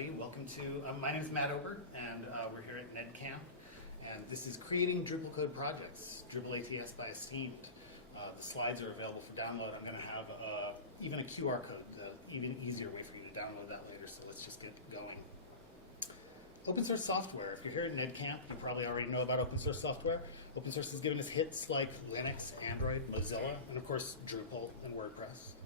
everybody. Welcome to, my name is Matt Obert, and we're here at NedCamp. And this is Creating DrupalCode Projects, DrupalATS by Esteemed. The slides are available for download. I'm going to have even a QR code, even easier way for you to download that later, so let's just get going. Open source software. If you're here at NedCamp, you probably already know about open source software. Open source has given us hits like Linux, Android, Mozilla, and of course Drupal and WordPress.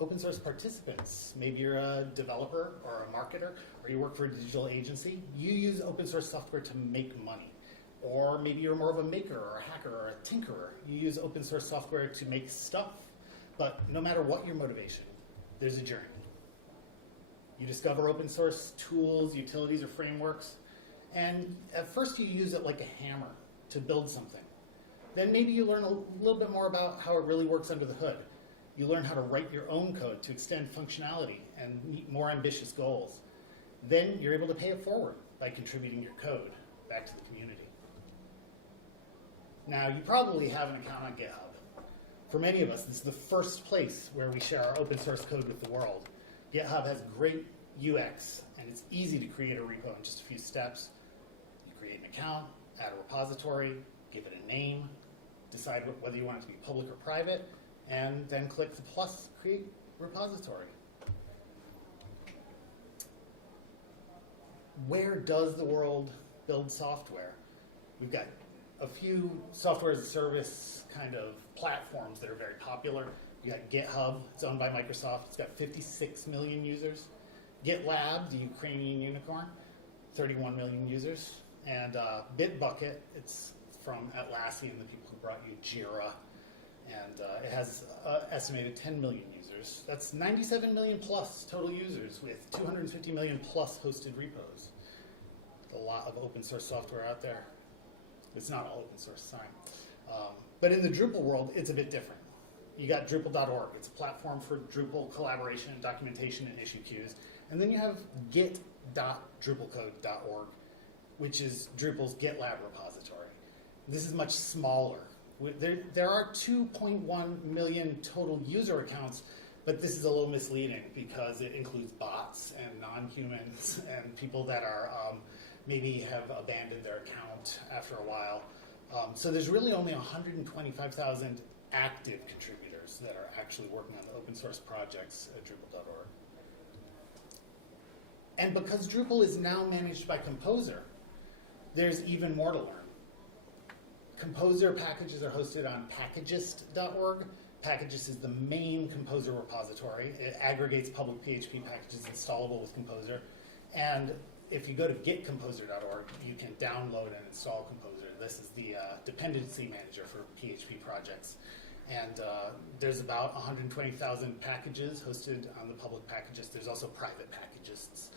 Open source participants, maybe you're a developer or a marketer, or you work for a digital agency, you use open source software to make money. Or maybe you're more of a maker or a hacker or a tinkerer. You use open source software to make stuff. But no matter what your motivation, there's a journey. You discover open source tools, utilities, or frameworks, and at first you use it like a hammer to build something. Then maybe you learn a little bit more about how it really works under the hood. You learn how to write your own code to extend functionality and meet more ambitious goals. Then you're able to pay it forward by contributing your code back to the community. Now, you probably have an account on GitHub. For many of us, this is the first place where we share our open source code with the world. GitHub has great UX, and it's easy to create a repo in just a few steps. You create an account, add a repository, give it a name, decide whether you want it to be public or private, and then click the plus create repository. Where does the world build software? We've got a few software as a service kind of platforms that are very popular. You got GitHub, it's owned by Microsoft, it's got 56 million users. GitLab, the Ukrainian unicorn, 31 million users. And Bitbucket, it's from Atlassian, the people who brought you Jira. And it has estimated 10 million users. That's 97 million plus total users with 250 million plus hosted repos. A lot of open source software out there. It's not all open source, sorry. But in the Drupal world, it's a bit different. You got Drupal.org. It's a platform for Drupal collaboration, documentation, and issue queues. And then you have git.drupalcode.org, which is Drupal's GitLab repository. This is much smaller. There are 2.1 million total user accounts, but this is a little misleading because it includes bots and non-humans and people that are maybe have abandoned their account after a while. So there's really only 125,000 active contributors that are actually working on the open source projects at Drupal.org. And because Drupal is now managed by Composer, there's even more to learn. Composer packages are hosted on Packagist.org. Packagist is the main Composer repository. It aggregates public PHP packages installable with Composer. And if you go to getcomposer.org, you can download and install Composer. This is the dependency manager for PHP projects. And there's about 120,000 packages hosted on the public Packagist. There's also private Packagists.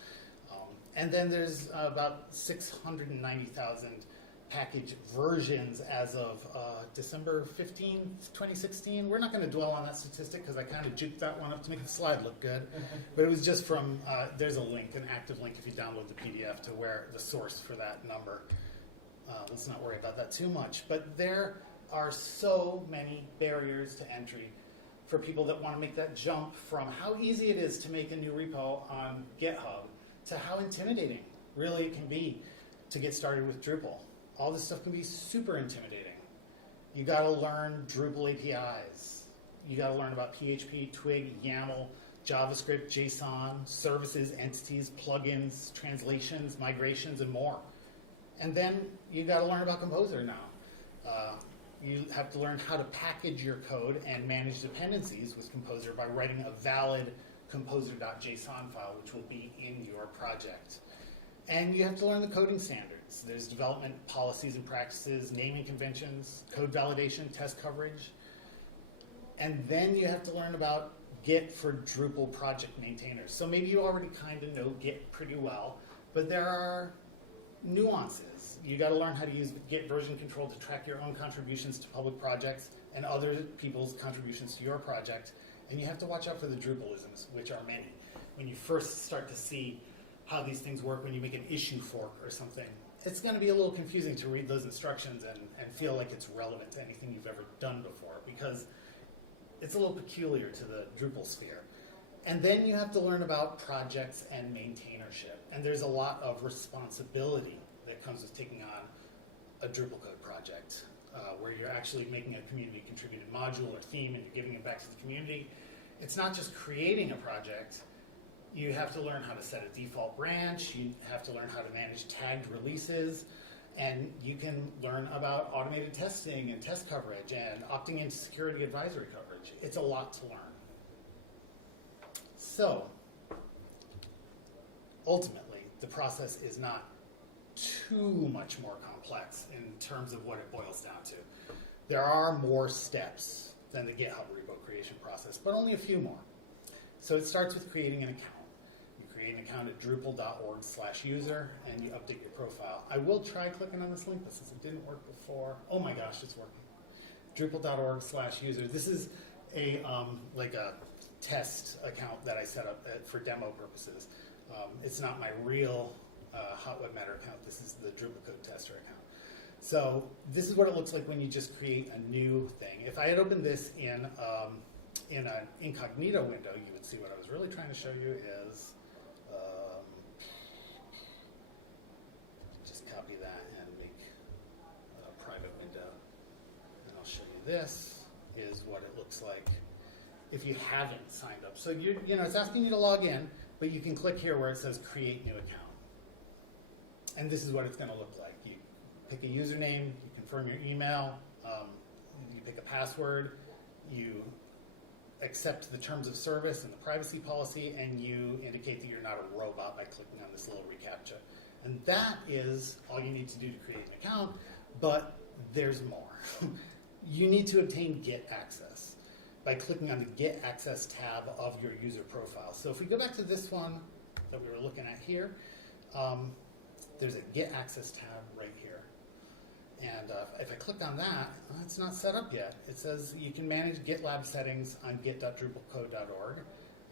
And then there's about 690,000 package versions as of December 15, 2016. We're not going to dwell on that statistic because I kind of juked that one up to make the slide look good. But it was just from, there's a link, an active link if you download the PDF to where the source for that number. Let's not worry about that too much. But there are so many barriers to entry for people that want to make that jump from how easy it is to make a new repo on GitHub to how intimidating really it can be to get started with Drupal. All this stuff can be super intimidating. You got to learn Drupal APIs. You got to learn about PHP, Twig, YAML, JavaScript, JSON, services, entities, plugins, translations, migrations, and more. And then you got to learn about Composer now. You have to learn how to package your code and manage dependencies with Composer by writing a valid composer.json file, which will be in your project. And you have to learn the coding standards. There's development policies and practices, naming conventions, code validation, test coverage. And then you have to learn about Git for Drupal project maintainers. So maybe you already kind of know Git pretty well, but there are nuances. You got to learn how to use Git version control to track your own contributions to public projects and other people's contributions to your project. And you have to watch out for the Drupalisms, which are many. When you first start to see how these things work when you make an issue fork or something, it's going to be a little confusing to read those instructions and feel like it's relevant to anything you've ever done before, because it's a little peculiar to the Drupal sphere. And then you have to learn about projects and maintainership. And there's a lot of responsibility that comes with taking on a DrupalCode project, where you're actually making a community contributed module or theme and you're giving it back to the community. It's not just creating a project. You have to learn how to set a default branch. You have to learn how to manage tagged releases. And you can learn about automated testing and test coverage and opting into security advisory coverage. It's a lot to learn. So, ultimately, the process is not too much more complex in terms of what it boils down to. There are more steps than the GitHub repo creation process, but only a few more. So it starts with creating an account. You create an account at drupal.org/user and you update your profile. I will try clicking on this link, but since it didn't work before, oh my gosh, it's working. Drupal.org/user. This is a like a test account that I set up for demo purposes. It's not my real Hot Web Matter account. This is the DrupalCode tester account. So this is what it looks like when you just create a new thing. If I had opened this in an incognito window, you would see what I was really trying to show you is, just copy that and make a private window. And I'll show you this is what it looks like if you haven't signed up. So it's asking you to log in, but you can click here where it says create new account. And this is what it's going to look like. You pick a username, you confirm your email, you pick a password, you accept the terms of service and the privacy policy, and you indicate that you're not a robot by clicking on this little reCAPTCHA. And that is all you need to do to create an account, but there's more. You need to obtain Git access by clicking on the Get Access tab of your user profile. So if we go back to this one that we were looking at here, there's a Get Access tab right here. And if I click on that, it's not set up yet. It says you can manage GitLab settings on git.drupalcode.org,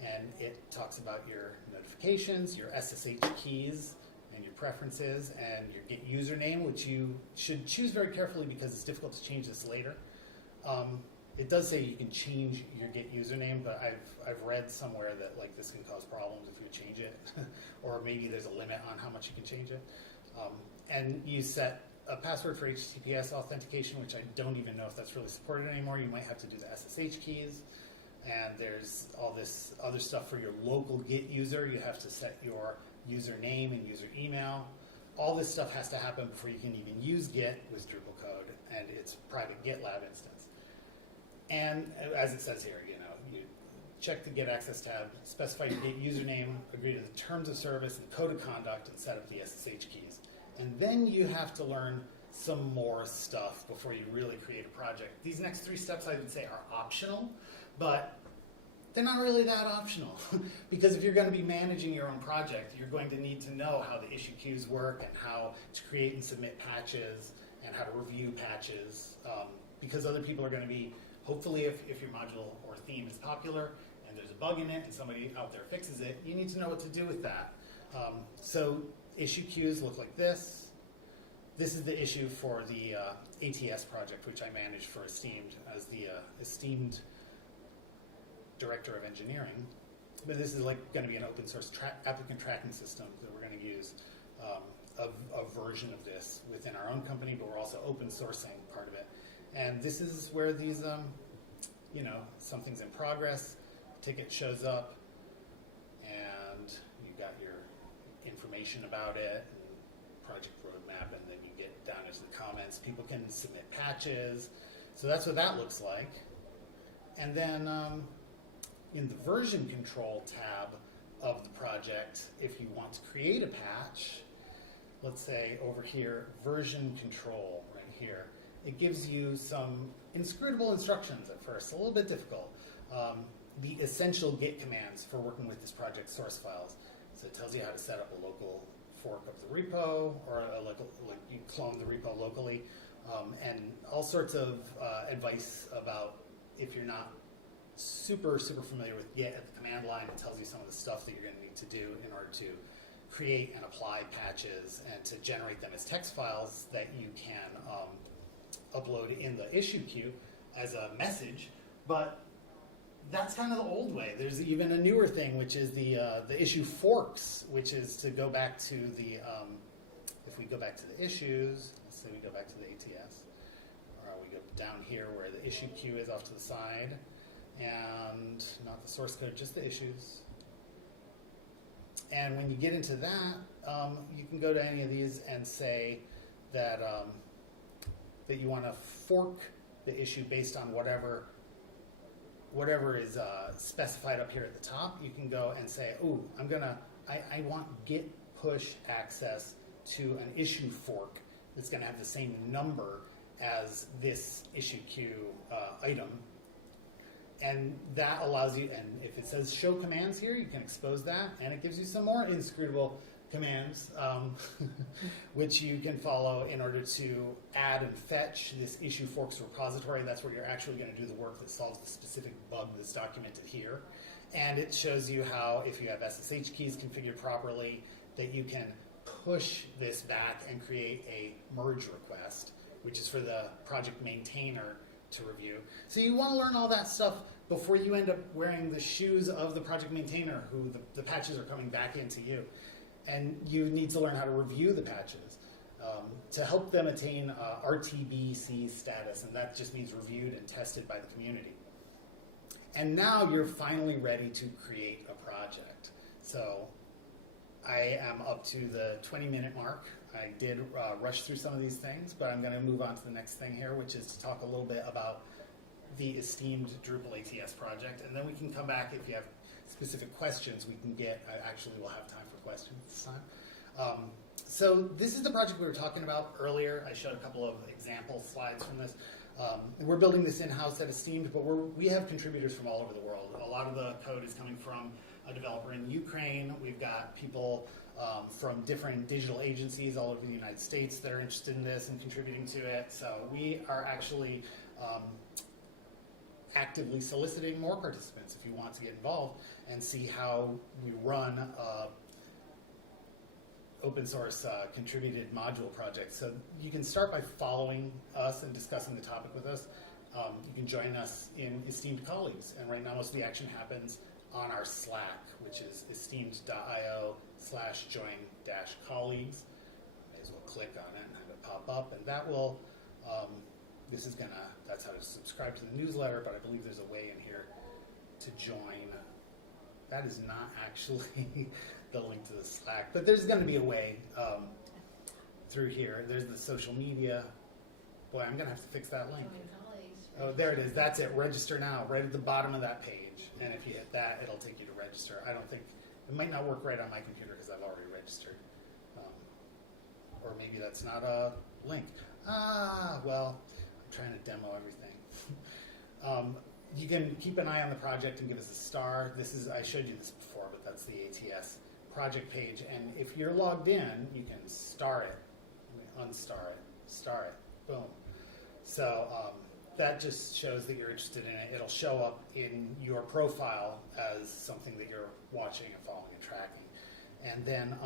and it talks about your notifications, your SSH keys, and your preferences, and your Git username, which you should choose very carefully because it's difficult to change this later. It does say you can change your Git username, but I've read somewhere that like this can cause problems if you change it, or maybe there's a limit on how much you can change it. And you set a password for HTTPS authentication, which I don't even know if that's really supported anymore. You might have to do the SSH keys. And there's all this other stuff for your local Git user. You have to set your username and user email. All this stuff has to happen before you can even use Git with DrupalCode and its private GitLab instance. And as it says here, you check the Get Access tab, specify your Git username, agree to the terms of service and code of conduct, and set up the SSH keys. And then you have to learn some more stuff before you really create a project. These next 3 steps I would say are optional, but they're not really that optional. Because if you're going to be managing your own project, you're going to need to know how the issue queues work and how to create and submit patches and how to review patches. Because other people are going to be, hopefully if your module or theme is popular and there's a bug in it and somebody out there fixes it, you need to know what to do with that. So issue queues look like this. This is the issue for the ATS project, which I manage for Esteemed as the Esteemed Director of Engineering. But this is like going to be an open source applicant tracking system that we're going to use, a version of this within our own company, but we're also open sourcing part of it. And this is where these, something's in progress, ticket shows up, and you got your information about it, and project roadmap, and then you get down into the comments. People can submit patches. So that's what that looks like. And then in the version control tab of the project, if you want to create a patch, let's say over here, version control right here, it gives you some inscrutable instructions at first, a little bit difficult. The essential Git commands for working with this project source files. So it tells you how to set up a local fork of the repo, or you clone the repo locally, and all sorts of advice about if you're not super familiar with Git at the command line. It tells you some of the stuff that you're going to need to do in order to create and apply patches and to generate them as text files that you can upload in the issue queue as a message. But that's kind of the old way. There's even a newer thing, which is the issue forks, which is to go back to the, if we go back to the issues, let's say we go back to the ATS, or we go down here where the issue queue is off to the side, and not the source code, just the issues. And when you get into that, you can go to any of these and say that, that you want to fork the issue based on whatever is specified up here at the top. You can go and say, oh, I want git push access to an issue fork that's going to have the same number as this issue queue item. And that allows you, and if it says show commands here, you can expose that, and it gives you some more inscrutable commands, which you can follow in order to add and fetch this issue forks repository. That's where you're actually going to do the work that solves the specific bug that's documented here. And it shows you how, if you have SSH keys configured properly, that you can push this back and create a merge request, which is for the project maintainer to review. So you want to learn all that stuff before you end up wearing the shoes of the project maintainer, who the patches are coming back into you. And you need to learn how to review the patches to help them attain RTBC status, and that just means reviewed and tested by the community. And now you're finally ready to create a project. So I am up to the 20-minute mark. I did rush through some of these things, but I'm going to move on to the next thing here, which is to talk a little bit about the Esteemed DrupalATS project, and then we can come back if you have specific questions we can get. Actually, we'll have time for questions this time. So this is the project we were talking about earlier. I showed a couple of example slides from this. We're building this in-house at Esteemed, but we have contributors from all over the world. A lot of the code is coming from a developer in Ukraine. We've got people from different digital agencies all over the United States that are interested in this and contributing to it. So we are actually actively soliciting more participants if you want to get involved and see how we run open source contributed module projects. So you can start by following us and discussing the topic with us. You can join us in Esteemed Colleagues, and right now most of the action happens on our Slack, which is esteemed.io/join-colleagues. May as well click on it and have it pop up, and that will, that's how to subscribe to the newsletter, but I believe there's a way in here to join. That is not actually the link to the Slack, but there's going to be a way through here. There's the social media. Boy, I'm going to have to fix that link. Oh, there it is. That's it. Register now, right at the bottom of that page. And if you hit that, it'll take you to register. I don't think, it might not work right on my computer because I've already registered. Or maybe that's not a link. Well, I'm trying to demo everything. You can keep an eye on the project and give us a star. I showed you this before, but that's the ATS project page. And if you're logged in, you can star it, unstar it, star it, boom. So that just shows that you're interested in it. It'll show up in your profile as something that you're watching and following and tracking. And then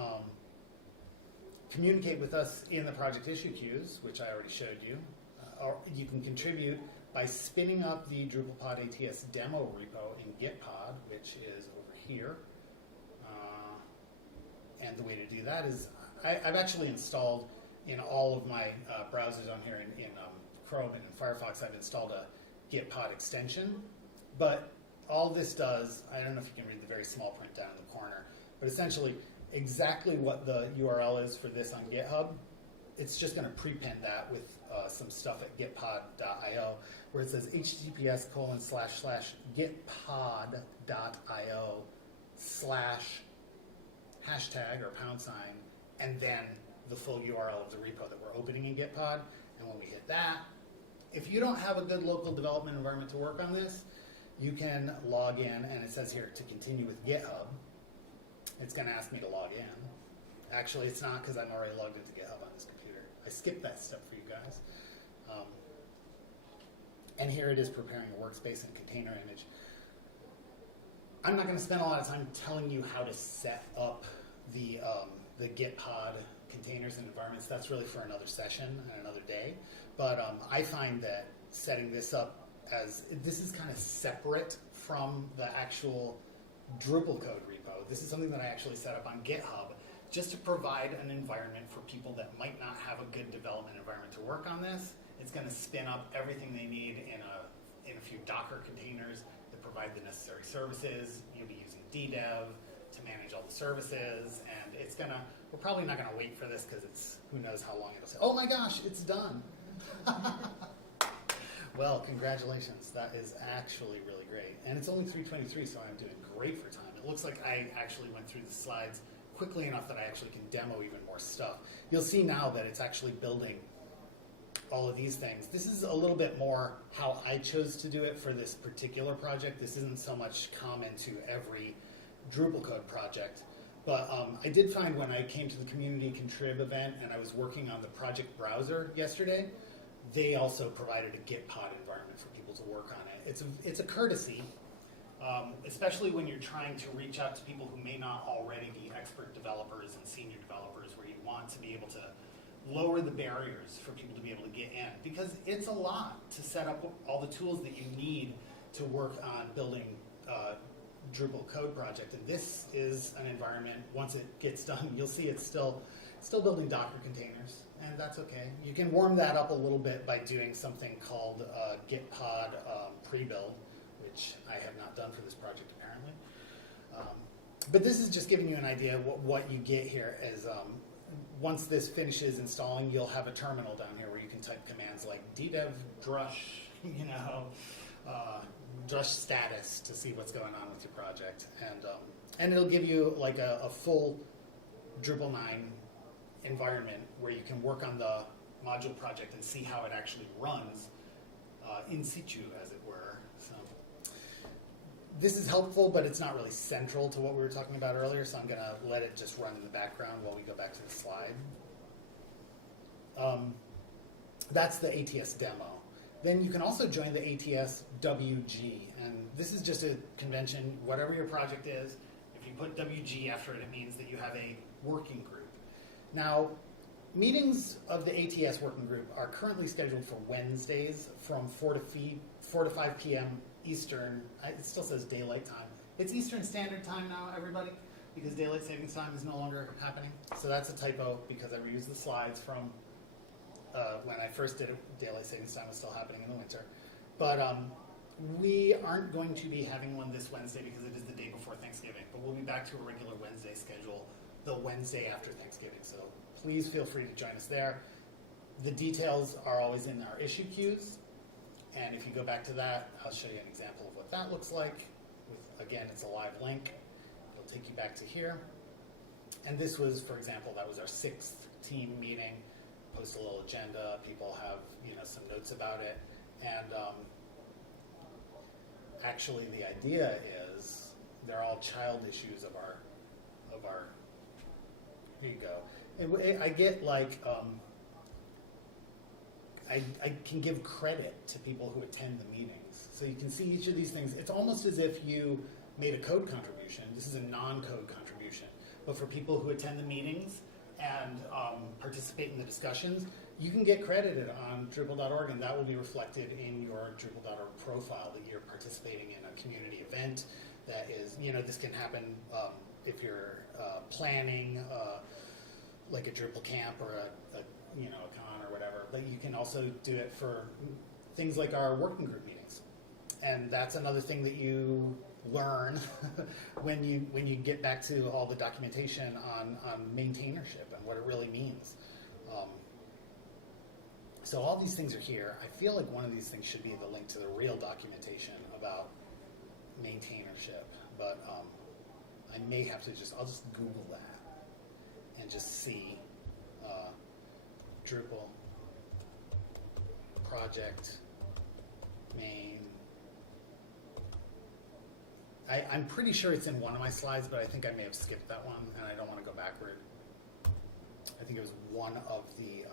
communicate with us in the project issue queues, which I already showed you. Or you can contribute by spinning up the DrupalATS demo repo in Gitpod, which is over here. And the way to do that is, I've actually installed in all of my browsers on here in Chrome and in Firefox, I've installed a Gitpod extension. But all this does, I don't know if you can read the very small print down in the corner, but essentially exactly what the URL is for this on GitHub, it's just going to prepend that with some stuff at gitpod.io, where it says https://gitpod.io/# or #, and then the full URL of the repo that we're opening in Gitpod. And when we hit that, if you don't have a good local development environment to work on this, you can log in, and it says here to continue with GitHub. It's going to ask me to log in. Actually, it's not, because I'm already logged into GitHub on this computer. I skipped that step for you guys. And here it is preparing a workspace and container image. I'm not going to spend a lot of time telling you how to set up the Gitpod containers and environments. That's really for another session and another day. But I find that setting this up as this is kind of separate from the actual DrupalCode repo. This is something that I actually set up on GitHub just to provide an environment for people that might not have a good development environment to work on this. It's going to spin up everything they need in a few Docker containers that provide the necessary services. You'll be using DDEV to manage all the services, and it's gonna. We're probably not gonna wait for this because it's who knows how long it'll say. Oh my gosh, it's done! Well, congratulations. That is actually really great, and it's only 3:23, so I'm doing great for time. It looks like I actually went through the slides quickly enough that I actually can demo even more stuff. You'll see now that it's actually building all of these things. This is a little bit more how I chose to do it for this particular project. This isn't so much common to every DrupalCode project, but I did find when I came to the community contrib event and I was working on the project browser yesterday, they also provided a Git pod environment for people to work on it. It's a courtesy, especially when you're trying to reach out to people who may not already be expert developers and senior developers, where you want to be able to lower the barriers for people to be able to get in, because it's a lot to set up all the tools that you need to work on building Drupal code project. And this is an environment, once it gets done, you'll see it's still building Docker containers, and that's okay. You can warm that up a little bit by doing something called Git pod pre-build, which I have not done for this project apparently. But this is just giving you an idea of what you get here as once this finishes installing, you'll have a terminal down here where you can type commands like ddev drush, drush status to see what's going on with your project, and it'll give you like a full Drupal 9 environment where you can work on the module project and see how it actually runs in situ, as it were. So this is helpful, but it's not really central to what we were talking about earlier, so I'm going to let it just run in the background while we go back to the slide. That's the ATS demo. Then you can also join the ATS WG, and this is just a convention. Whatever your project is, if you put WG after it, it means that you have a working group. Now, meetings of the ATS working group are currently scheduled for Wednesdays from 4 to 5 p.m. Eastern. It still says daylight time. It's Eastern Standard Time now, everybody, because daylight savings time is no longer happening. So that's a typo because I reused the slides from when I first did it. Daylight savings time was still happening in the winter. But we aren't going to be having one this Wednesday because it is the day before Thanksgiving. But we'll be back to a regular Wednesday schedule the Wednesday after Thanksgiving. So please feel free to join us there. The details are always in our issue queues. And if you go back to that, I'll show you an example of what that looks like. Again, it's a live link. It'll take you back to here. And this was, for example, that was our 6th team meeting. Post a little agenda. People have, some notes about it. And actually, the idea is they're all child issues of our. Here you go. And I get like. I can give credit to people who attend the meetings. So you can see each of these things. It's almost as if you made a code contribution. This is a non-code contribution. But for people who attend the meetings and participate in the discussions, you can get credited on Drupal.org, and that will be reflected in your Drupal.org profile that you're participating in a community event. That is, this can happen if you're planning like a Drupal camp or a con or whatever, but you can also do it for things like our working group meetings. And that's another thing that you learn when you get back to all the documentation on maintainership and what it really means. So all these things are here. I feel like one of these things should be the link to the real documentation about maintainership, but I may have to I'll just Google that and just see Drupal project main. I'm pretty sure it's in one of my slides, but I think I may have skipped that one, and I don't want to go backward. I think it was one of the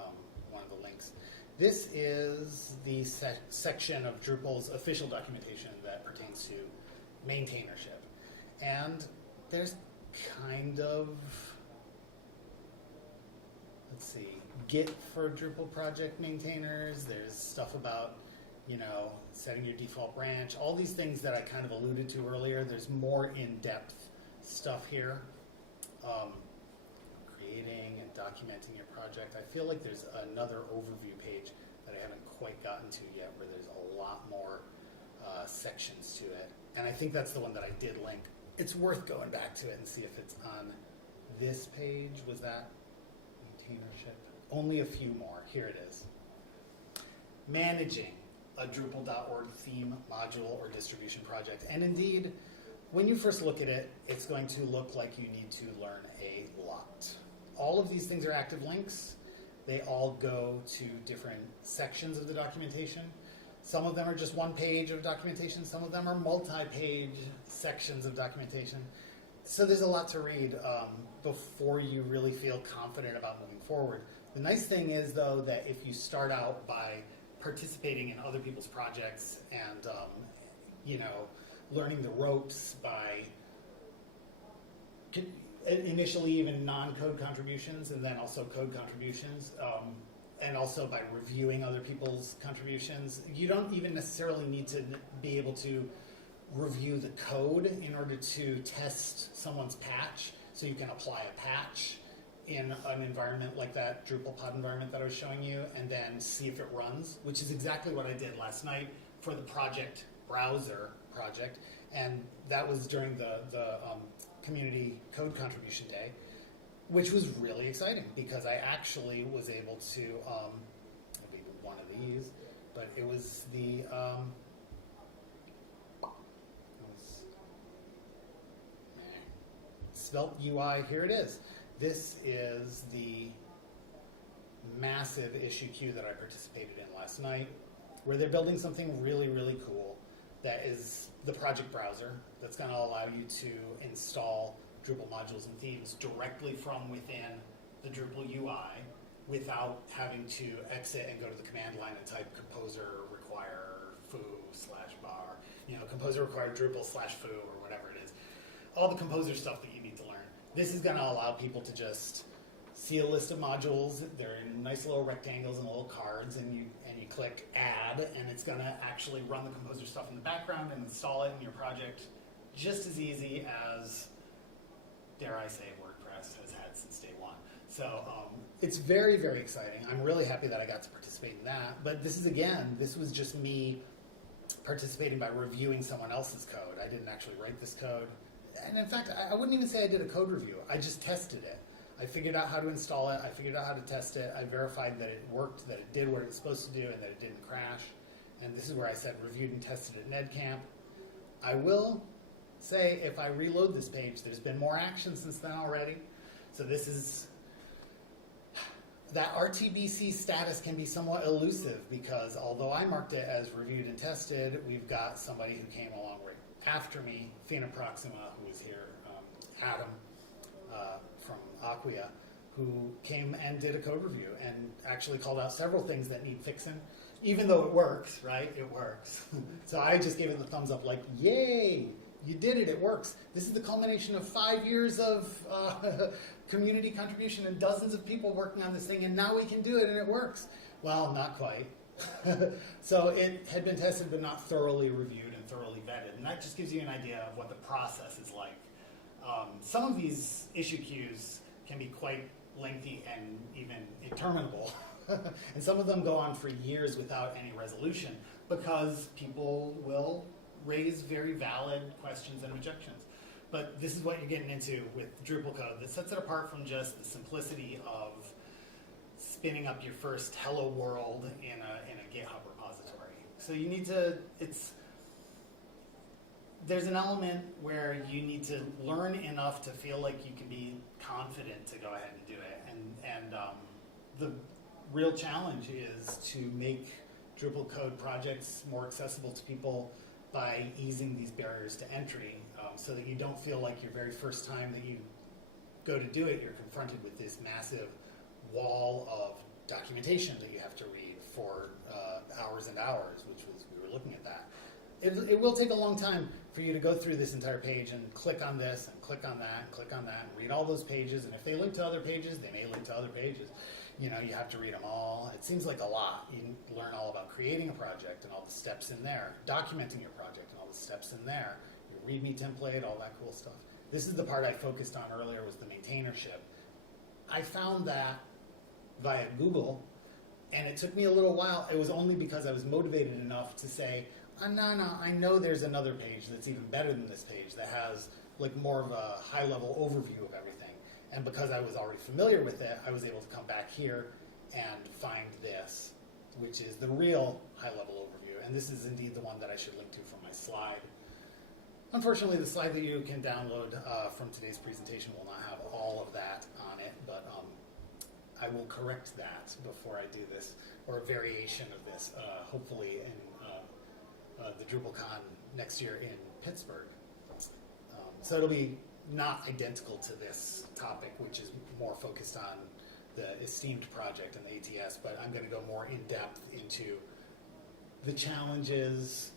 links. This is the section of Drupal's official documentation that pertains to maintainership, and there's kind of, let's see, Git for Drupal project maintainers. There's stuff about, setting your default branch, all these things that I kind of alluded to earlier. There's more in-depth stuff here. Creating and documenting your project. I feel like there's another overview page that I haven't quite gotten to yet where there's a lot more sections to it. And I think that's the one that I did link. It's worth going back to it and see if it's on this page. Was that maintainership? Only a few more. Here it is. Managing a Drupal.org theme, module, or distribution project. And indeed, when you first look at it, it's going to look like you need to learn a lot. All of these things are active links. They all go to different sections of the documentation. Some of them are just one page of documentation. Some of them are multi-page sections of documentation. So there's a lot to read before you really feel confident about moving forward. The nice thing is, though, that if you start out by participating in other people's projects and, learning the ropes by initially even non-code contributions and then also code contributions, and also by reviewing other people's contributions. You don't even necessarily need to be able to review the code in order to test someone's patch, so you can apply a patch in an environment like that DrupalPod environment that I was showing you, and then see if it runs, which is exactly what I did last night for the project browser project, and that was during the community code contribution day, which was really exciting because I actually was able to, maybe one of these, but it was the, Svelte UI, here it is. This is the massive issue queue that I participated in last night, where they're building something really, really cool that is the project browser that's going to allow you to install Drupal modules and themes directly from within the Drupal UI without having to exit and go to the command line and type composer require foo/bar, composer require Drupal/foo or whatever it is. All the composer stuff that you need to learn. This is going to allow people to just see a list of modules. They're in nice little rectangles and little cards, and you click add, and it's going to actually run the composer stuff in the background and install it in your project just as easy as, dare I say, WordPress has had since day one. So it's very, very exciting. I'm really happy that I got to participate in that. But this was just me participating by reviewing someone else's code. I didn't actually write this code. And in fact, I wouldn't even say I did a code review. I just tested it. I figured out how to install it. I figured out how to test it. I verified that it worked, that it did what it was supposed to do, and that it didn't crash. And this is where I said reviewed and tested at NEDCamp. I will say, if I reload this page, there's been more action since then already. So this is, that RTBC status can be somewhat elusive because although I marked it as reviewed and tested, we've got somebody who came along right after me, Fina Proxima, who was here, Adam from Acquia, who came and did a code review and actually called out several things that need fixing, even though it works, right? It works. So I just gave it the thumbs up like, yay, you did it, it works. This is the culmination of 5 years of community contribution and dozens of people working on this thing, and now we can do it and it works. Well, not quite. So it had been tested but not thoroughly reviewed and thoroughly vetted, and that just gives you an idea of what the process is like. Some of these issue queues can be quite lengthy and even interminable, and some of them go on for years without any resolution because people will raise very valid questions and objections. But this is what you're getting into with DrupalCode that sets it apart from just the simplicity of spinning up your first hello world in a GitHub repository. So you need to, there's an element where you need to learn enough to feel like you can be confident to go ahead and do it. And the real challenge is to make DrupalCode projects more accessible to people by easing these barriers to entry so that you don't feel like your very first time that you go to do it, you're confronted with this massive wall of documentation that you have to read for hours and hours, we were looking at that. it will take a long time for you to go through this entire page and click on this and click on that and click on that and read all those pages. And if they link to other pages, they may link to other pages. You have to read them all. It seems like a lot. You learn all about creating a project and all the steps in there, documenting your project and all the steps in there, your README template, all that cool stuff. This is the part I focused on earlier, was the maintainership. I found that via Google, and it took me a little while. It was only because I was motivated enough to say, no, I know there's another page that's even better than this page that has like more of a high-level overview of everything. And because I was already familiar with it, I was able to come back here and find this, which is the real high-level overview. And this is indeed the one that I should link to from my slide. Unfortunately, the slide that you can download from today's presentation will not have all of that on it, but I will correct that before I do this, or a variation of this, hopefully in the DrupalCon next year in Pittsburgh. So it'll be not identical to this topic, which is more focused on the Esteemed project and the ATS, but I'm going to go more in depth into the challenges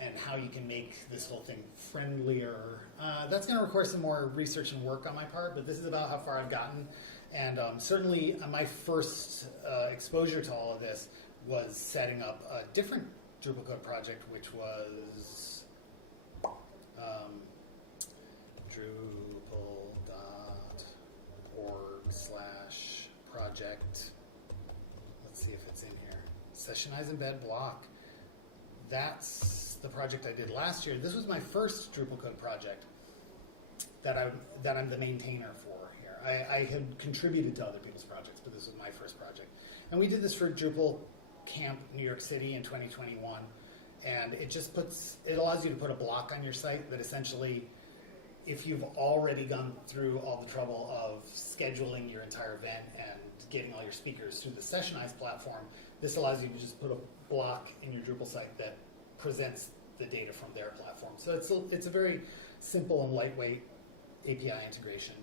and how you can make this whole thing friendlier. That's going to require some more research and work on my part, but this is about how far I've gotten. And certainly my first exposure to all of this was setting up a different DrupalCode project, which was Drupal.org/project. Let's see if it's in here. Sessionize embed block. That's the project I did last year. This was my first DrupalCode project that I'm the maintainer for here. I had contributed to other people's projects, but this was my first project. And we did this for Drupal Camp New York City in 2021. And it allows you to put a block on your site that essentially, if you've already gone through all the trouble of scheduling your entire event and getting all your speakers through the Sessionize platform, this allows you to just put a block in your Drupal site that presents the data from their platform. So it's a very simple and lightweight API integration.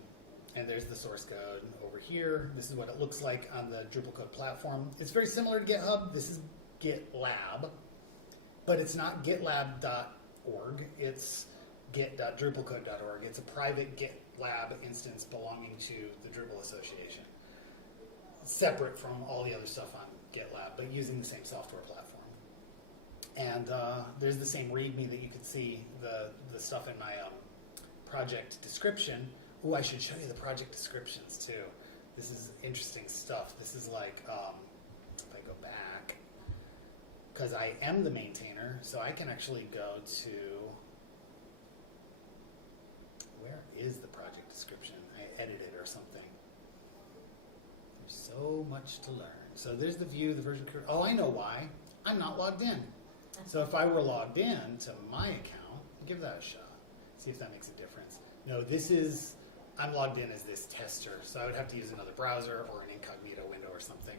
And there's the source code over here. This is what it looks like on the DrupalCode platform. It's very similar to GitHub. This is GitLab, but it's not gitlab.org. It's git.drupalcode.org. It's a private GitLab instance belonging to the Drupal Association, separate from all the other stuff on GitLab, but using the same software platform. And there's the same README that you can see the stuff in my project description. Ooh, I should show you the project descriptions too. This is interesting stuff. This is like, if I go back, because I am the maintainer, so I can actually go to, where is the project description? I edited or something. There's so much to learn. So there's the view, the version. Oh, I know why. I'm not logged in. So if I were logged in to my account, give that a shot. See if that makes a difference. No, I'm logged in as this tester, so I would have to use another browser or an incognito window or something.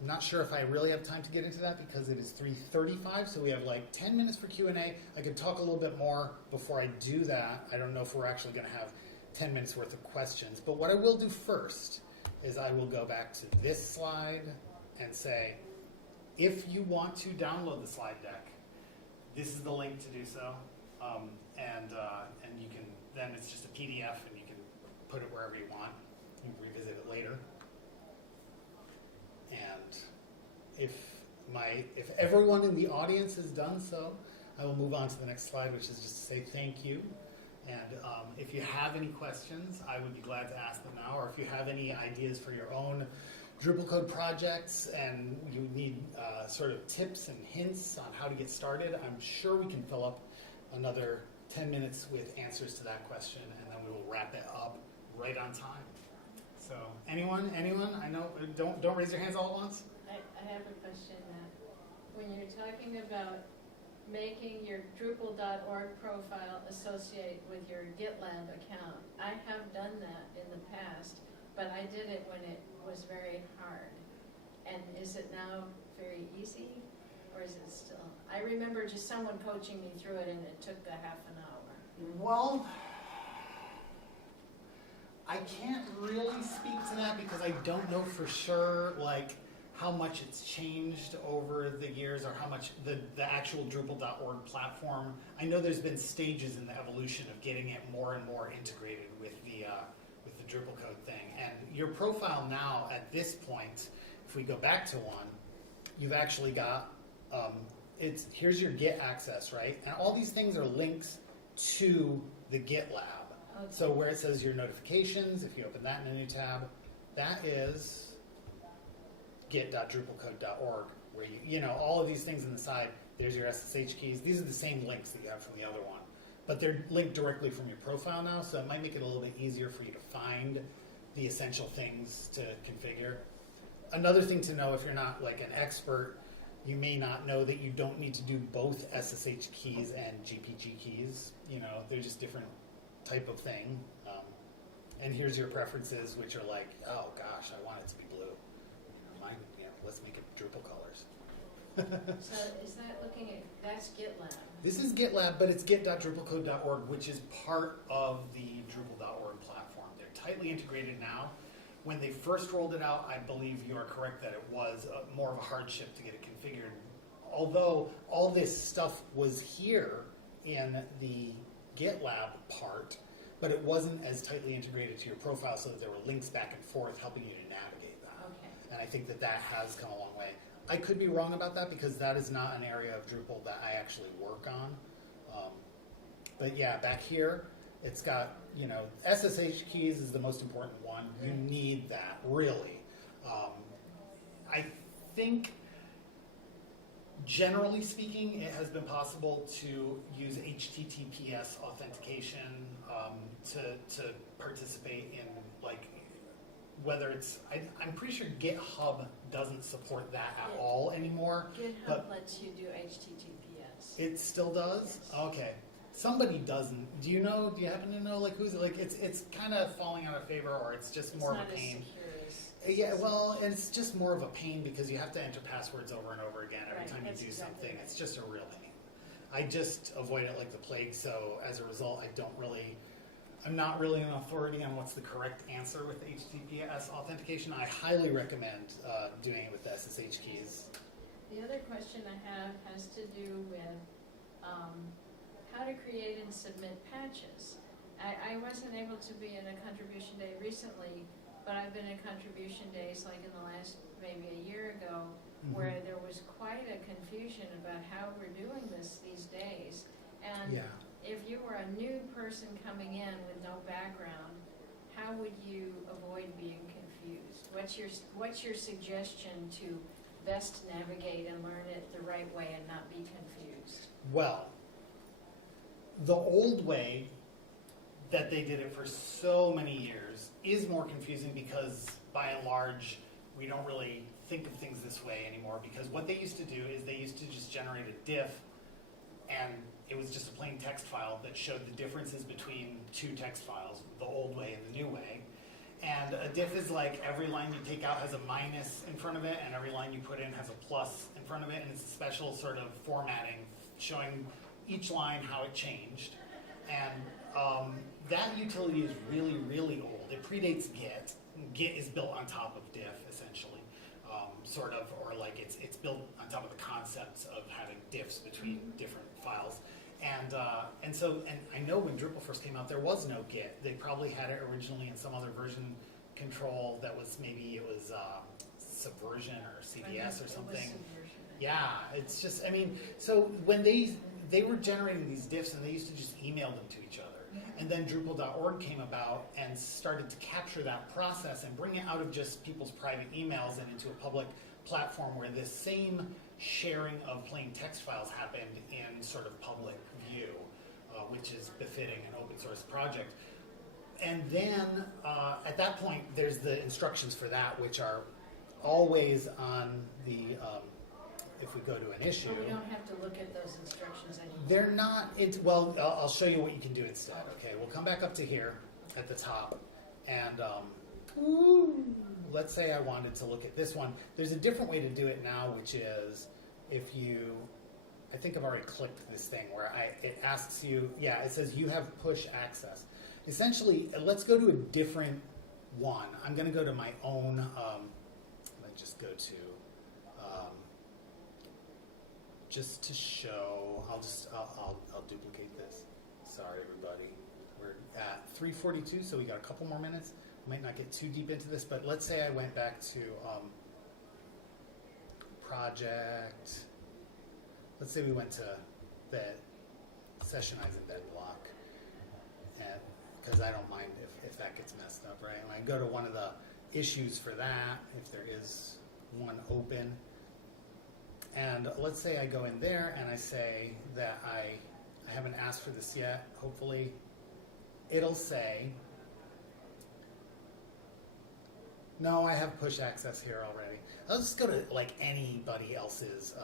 I'm not sure if I really have time to get into that because it is 3:35, so we have like 10 minutes for Q&A. I could talk a little bit more before I do that. I don't know if we're actually going to have 10 minutes worth of questions, but what I will do first is I will go back to this slide and say, if you want to download the slide deck, this is the link to do so, and you can, then it's just a PDF and you can put it wherever you want. You can revisit it later. And if everyone in the audience has done so, I will move on to the next slide, which is just to say thank you. And if you have any questions, I would be glad to ask them now. Or if you have any ideas for your own DrupalCode projects and you need sort of tips and hints on how to get started, I'm sure we can fill up another 10 minutes with answers to that question, and then we will wrap it up right on time. So anyone? I know, don't raise your hands all at once. I have a question. When you're talking about making your Drupal.org profile associate with your GitLab account, I have done that in the past, but I did it when it was very hard. And is it now very easy, or is it still? I remember just someone coaching me through it, and it took a half an hour. Well, I can't really speak to that because I don't know for sure, like, how much it's changed over the years, or how much the actual Drupal.org platform. I know there's been stages in the evolution of getting it more and more integrated with the DrupalCode thing. And your profile now, at this point, if we go back to one, you've actually got, here's your Git access, right? And all these things are links to the GitLab. Okay. So where it says your notifications, if you open that in a new tab, that is git.drupalcode.org, where you know, all of these things on the side, there's your SSH keys. These are the same links that you have from the other one, but they're linked directly from your profile now, so it might make it a little bit easier for you to find the essential things to configure. Another thing to know, if you're not like an expert, you may not know that you don't need to do both SSH keys and GPG keys. You know, they're just different type of thing. And here's your preferences, which are like, oh gosh, I want it to be blue. Mine, yeah, let's make it Drupal colors. So is that looking at, that's GitLab? This is GitLab, but it's git.drupalcode.org, which is part of the Drupal.org platform. They're tightly integrated now. When they first rolled it out, I believe you are correct that it was more of a hardship to get it configured. Although all this stuff was here in the GitLab part, but it wasn't as tightly integrated to your profile, so that there were links back and forth helping you to navigate that. Okay. And I think that that has come a long way. I could be wrong about that, because that is not an area of Drupal that I actually work on. But yeah, back here, it's got, you know, SSH keys is the most important one. You need that, really. I think, generally speaking, it has been possible to use HTTPS authentication to participate in, like, whether it's, I'm pretty sure GitHub doesn't support that at all anymore. GitHub lets you do HTTPS. It still does? Yes. Okay. Somebody doesn't. Do you know, do you happen to know, like, who's, like, it's kind of falling out of favor, or it's just more of a pain? It's not as secure as... Yeah, well, and it's just more of a pain because you have to enter passwords over and over again every Right, time you that's do exactly something. right. It's just a real pain. I just avoid it like the plague, so as a result, I'm not really an authority on what's the correct answer with HTTPS authentication. I highly recommend doing it with the SSH keys. The other question I have has to do with how to create and submit patches. I wasn't able to be in a contribution day recently, but I've been in contribution days like in the last maybe a year ago, where there was quite a confusion about how we're doing this these days. And Yeah. if you were a new person coming in with no background, how would you avoid being confused? What's your suggestion to best navigate and learn it the right way and not be confused? Well, the old way that they did it for so many years is more confusing, because by and large, we don't really think of things this way anymore, because what they used to do is they used to just generate a diff, and it was just a plain text file that showed the differences between two text files, the old way and the new way. And a diff is like every line you take out has a minus in front of it, and every line you put in has a plus in front of it, and it's a special sort of formatting showing each line how it changed. And that utility is really, really old. It predates Git. Git is built on top of diff, essentially, sort of, or like it's built on top of the concepts of having diffs between different files. And I know when Drupal first came out, there was no Git. They probably had it originally in some other version control that was, maybe it was Subversion or CDS or something. Yeah, it's just, I mean, so when they were generating these diffs, and they used to just email them to each other. And then Drupal.org came about and started to capture that process and bring it out of just people's private emails and into a public platform where this same sharing of plain text files happened in sort of public view, which is befitting an open source project. And then at that point, there's the instructions for that, which are always on the, if we go to an issue. But we don't have to look at those instructions anymore. They're not, well, I'll show you what you can do instead, okay? We'll come back up to here at the top, and let's say I wanted to look at this one. There's a different way to do it now, which is if you, I think I've already clicked this thing where it asks you, yeah, it says you have push access. Essentially, let's go to a different one. I'm going to go to my own, let's just go to just to show, I'll duplicate this. Sorry, everybody. We're at 3:42, so we got a couple more minutes. Might not get too deep into this, but let's say I went back to project. Let's say we went to bed, sessionize and bed block, and because I don't mind if that gets messed up, right? And I go to one of the issues for that, if there is one open, and let's say I go in there and I say that I haven't asked for this yet. Hopefully, it'll say, no, I have push access here already. I'll just go to like anybody else's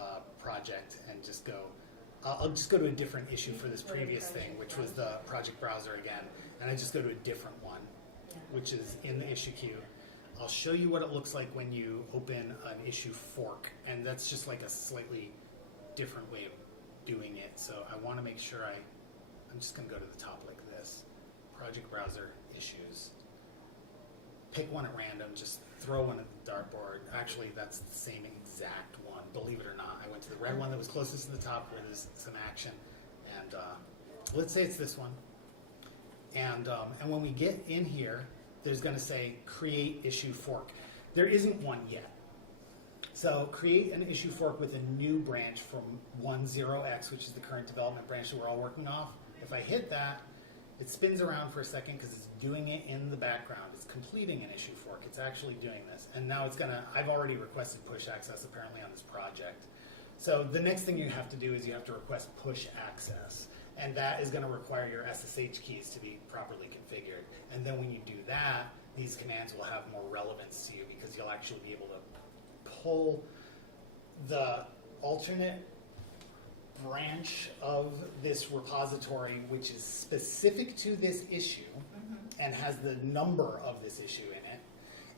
project and just go. I'll just go to a different issue for this previous thing, which was the project browser again, and I just go to a different one, which is in the issue queue. I'll show you what it looks like when you open an issue fork, and that's just like a slightly different way of doing it. So I want to make sure I'm just going to go to the top like this. Project browser issues. Pick one at random, just throw one at the dartboard. Actually, that's the same exact one, believe it or not. I went to the red one that was closest to the top where there's some action, and let's say it's this one. And when we get in here, there's going to say create issue fork. There isn't one yet. So create an issue fork with a new branch from 10x, which is the current development branch that we're all working off. If I hit that, it spins around for a second because it's doing it in the background. It's completing an issue fork. It's actually doing this. And now it's gonna, I've already requested push access apparently on this project. So the next thing you have to do is you have to request push access. And that is gonna require your SSH keys to be properly configured. And then when you do that, these commands will have more relevance to you because you'll actually be able to pull the alternate branch of this repository which is specific to this issue and has the number of this issue in it,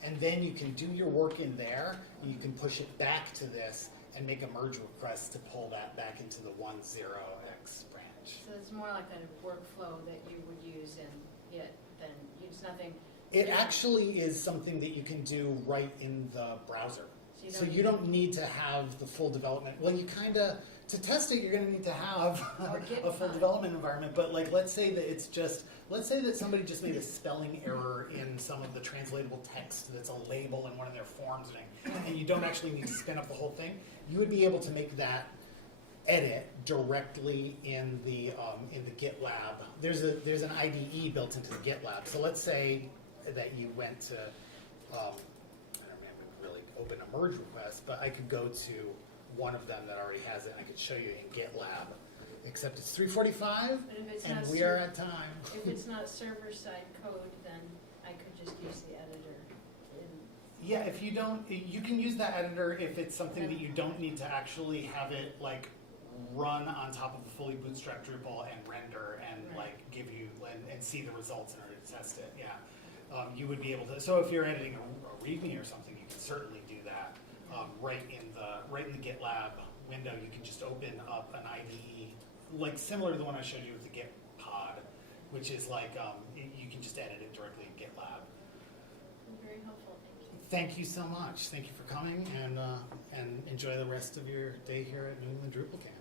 and then you can do your work in there and you can push it back to this and make a merge request to pull that back into the 10x branch. So it's more like a workflow that you would use in it than use nothing. It actually is something that you can do right in the browser. So you don't need to have the full development. Well, you kind of, to test it, you're going to need to have a full development environment. But like, let's say that it's just, let's say that somebody just made a spelling error in some of the translatable text that's a label in one of their forms, and you don't actually need to spin up the whole thing. You would be able to make that edit directly in the GitLab. There's an IDE built into the GitLab. So let's say that you went to open a merge request, but I could go to one of them that already has it, and I could show you in GitLab. Except it's 3:45, and we are at time. If it's not server-side code, then I could just use the editor. Yeah, if you don't, you can use that editor if it's something that you don't need to actually have it like run on top of a fully bootstrapped Drupal and render and like give you and see the results in order to test it. Yeah. You would be able to. So if you're editing a README or something, you can certainly do that right in the GitLab window. You can just open up an IDE, like similar to the one I showed you with the Git pod, which is like you can just edit it directly in GitLab. Very helpful. Thank you so much. Thank you for coming, and enjoy the rest of your day here at New England Drupal Camp.